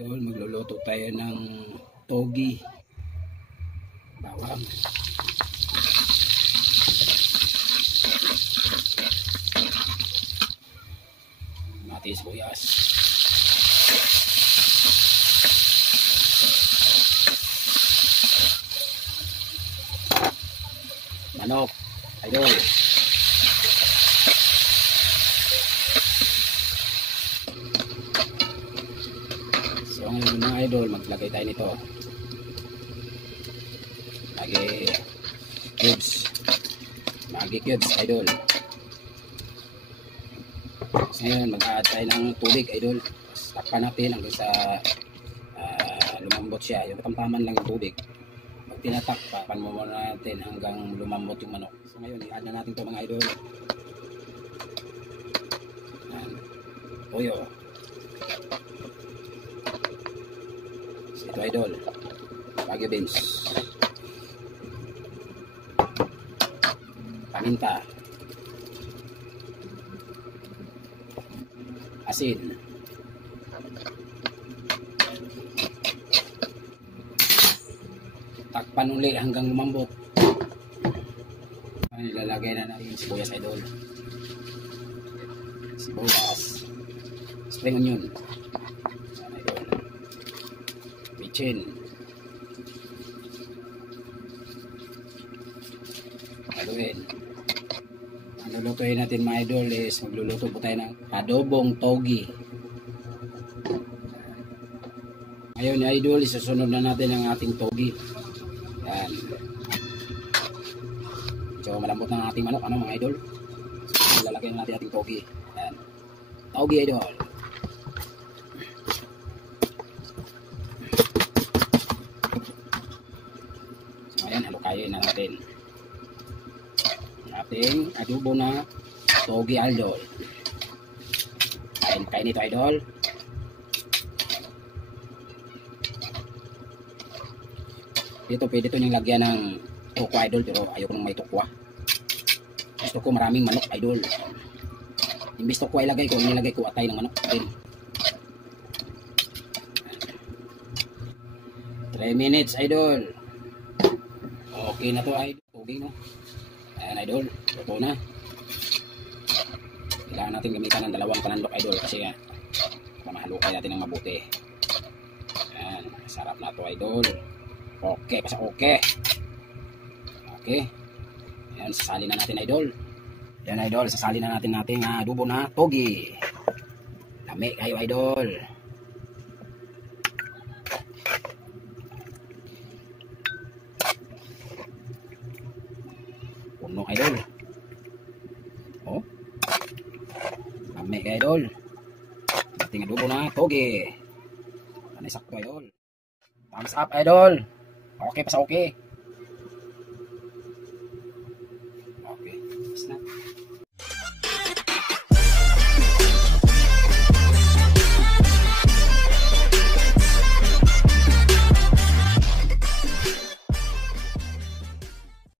Idol, magluluto tayo ng togi. Bawang. Mati sibuyas. Manok. Idol. So ngayon mga idol, maglagay tayo nito. Magi cubes idol. So ngayon mag-add tayo ng tubig idol. Takpan natin hanggang sa lumambot siya. Yung tampaman lang yung tubig. Pag tinatakpan mo muna natin hanggang lumambot yung manok. So ngayon i-add na natin ito mga idol. Toyo. Ito idol, Baguio beans, paminta, asin, takpan ulit hanggang lumambot. Ilalagay na natin yung sibuyas idol, sibuyas, spring onion, michin, haluin. Ang lulutuin natin mga idol is magluluto po tayo ng adobong togi. Ngayon idol, isusunod na natin ang ating togi. Yan. So malambot na ang ating manok, ano mga idol. So lalagyan natin ating togi. Yan. Togi idol. Ayan, halukayin na natin ating adobo na togi idol. Kain ito idol. Dito pwede ito niyang lagyan ng tukwa idol, pero ayoko nang may tukwa. Gusto ko maraming manok idol. Imbis tukwa ilagay ko, nilagay ko atay ng manok din. 3 minutes idol. Okay na to idol. Togi no. Ayan idol. Luto na. Kailangan natin gamitan ng 2 panandok idol. Kasi mahalukay natin ng mabuti. Ayan. Sarap na to idol. Okay. Basta okay. Okay. Ayan. Sasali na natin idol. Ayan idol. Sasali na natin ating adobo na togi. Lami kayo idol. Puno idol. Oh. Lami ka idol. Ating adobo na togi. Ano sakto idol. Thumbs up idol. Okay pa sa okay.